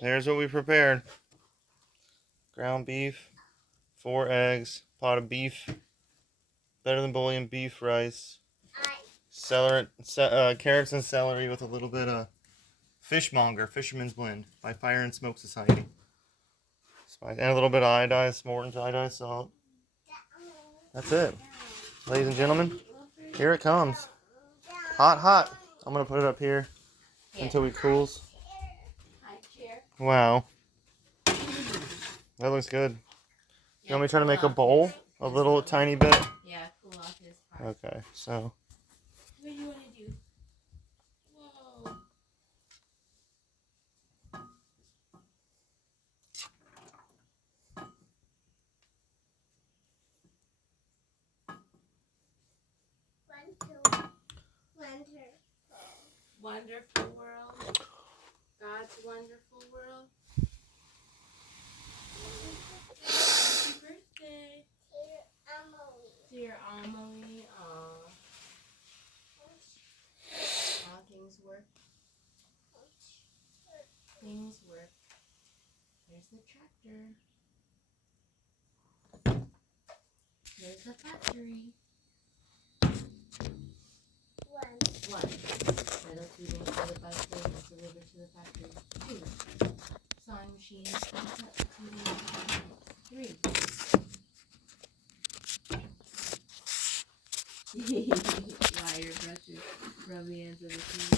There's what we prepared. Ground beef, 4 eggs, pot of beef, better than bouillon beef rice, carrots and celery with a little bit of fishmonger, fisherman's blend by Fire and Smoke Society. Spice, and a little bit of iodized, Morton's iodized salt. That's it. Ladies and gentlemen, here it comes. Hot, hot. I'm going to put it up here until it cools. Wow. That looks good. You want me to try to make a bowl? A little tiny bit? Yeah, cool off his part. Okay, so. What do you want to do? Whoa. Wonderful world. God's wonderful world. Happy birthday. Dear Amelie. Aw. How things work. Things work. There's the tractor. There's the factory. One. Metal tubing for the busway is delivered to the factory. 2. Sewing machine cut tubing. 3. Wire brushes. Rub the ends of the tube.